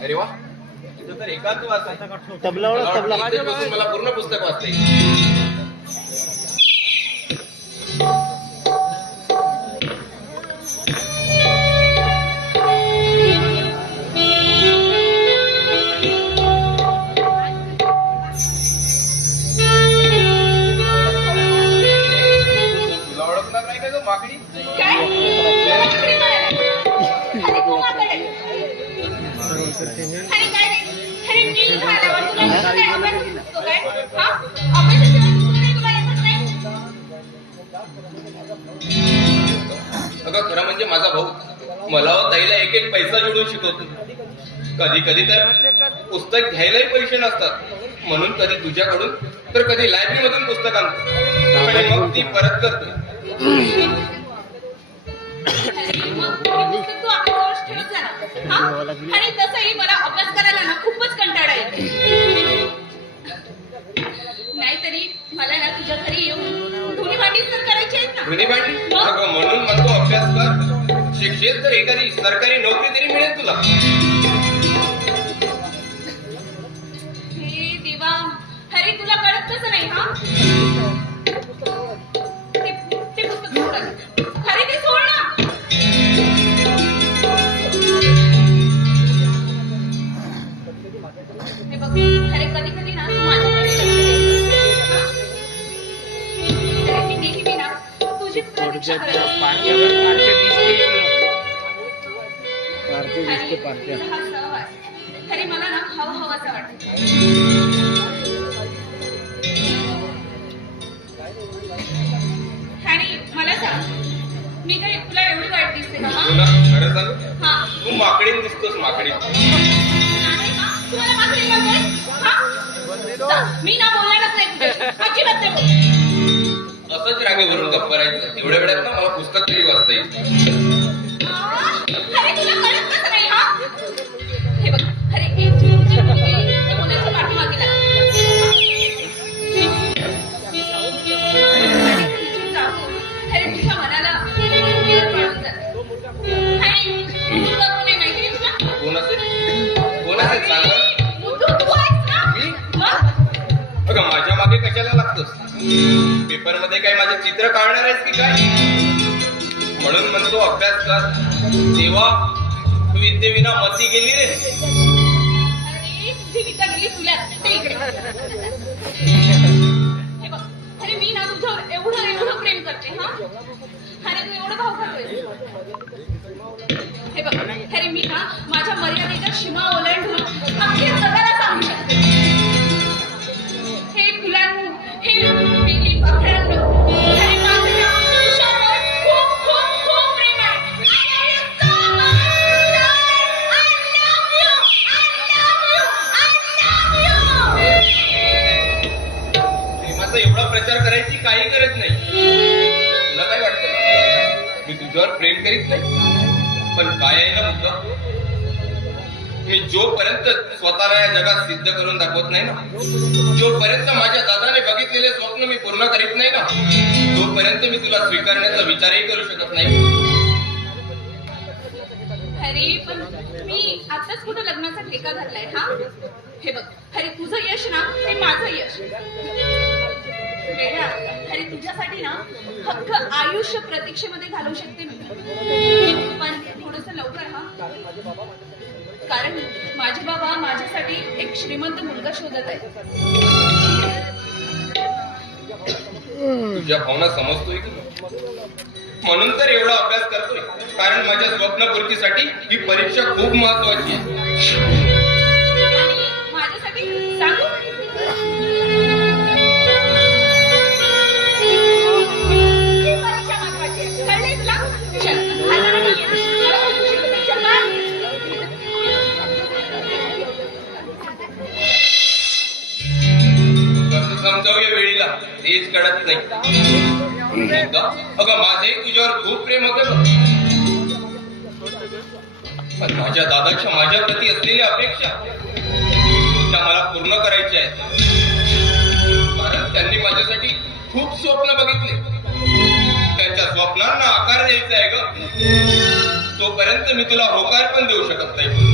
अरे वा. तर एकाच वाचाय तबला ओळख तबला. मला पूर्ण पुस्तक वाचता नाही? अगं खरं म्हणजे माझा भाऊ मला व ताईला एक एक पैसा जोडून शिकवतो. कधी कधी तर पुस्तक घ्यायलाही पैसे नसतात. म्हणून कधी तुझ्याकडून तर कधी लायब्ररी मधून पुस्तक आणतो. आणि मग ती परत करतो? आणि तसंही मला अभ्यास करायला ना खूपच कंटाळा येतो नाहीतरी मला ना तुझ्या घरी येऊन धुणी भांडीच तर करायची आहेत ना. धुनी भांडी? अगं म्हणून म्हणतो अभ्यास कर. शिक्षेत तर एखादी सरकारी नोकरी तरी मिळेल तुला. हे देवा अरे तुला कळत कसं नाही हा? पार्ट्या दिसते. पार्ट्या तुझा हा सहवास. अरे मला ना हवा हवासा वाटतो. तू माकडीन दिसतोस माकडी? हा? मी ना नाही. अजिबात नाही. असंच रागेवरून गप्प राहायचं एवढ्या वेळात ना मला पुस्तक तरी वाचता येईल मागे कशाला लागतोस पेपरमध्ये काय माझं चित्र काढणार आहेस की काय? म्हणून म्हणतो अभ्यास कर. तेव्हा विद्येविना मती गेली रे. अरे हे अरे मी ना तुझ्यावर एवढं एवढं प्रेम करते हा? अरे तू एवढं भाव हे बघ अरे मी ना माझ्या मर्यादेच्या सीमा ओलांडून मी तुझ्यावर प्रेम करीत नाही पण काय आहे ना मुद्दा मी जोपर्यंत स्वतःला या जगात सिद्ध करून दाखवत नाही ना जोपर्यंत माझ्या दादाने बघितलेले स्वप्न मी पूर्ण करीत नाही ना तोपर्यंत मी तुला स्वीकारण्याचा विचारही करू शकत नाही. अरे पण मी आताच कुठं लग्नाचा ठेका धरलाय हा? हे बघ अरे तुझं यश ना हे माझं यश. अरे तुझ्यासाठी ना आयुष्य प्रतीक्षेमध्ये घालवू शकते मी. पण थोडस लवकर हा. कारण माझे बाबा माझ्यासाठी एक श्रीमंत मुलगा शोधत आहे तुझ्या भावना समजतोय म्हणून तर एवढा अभ्यास करतोय. कारण माझ्या स्वप्नपूर्तीसाठी ही परीक्षा खूप महत्वाची आहे. कसं समजावं या वेळीला तेच कळत नाही. अगं माझंही तुझ्यावर खूप प्रेम होतं. पण माझ्या दादाच्या माझ्या प्रती असलेली अपेक्षा त्या मला पूर्ण करायच्या आहेत. कारण त्यांनी माझ्यासाठी खूप स्वप्न बघितले. त्यांच्या स्वप्नांना आकार द्यायचा आहे ग. तोपर्यंत मी तुला होकार पण देऊ शकत नाही.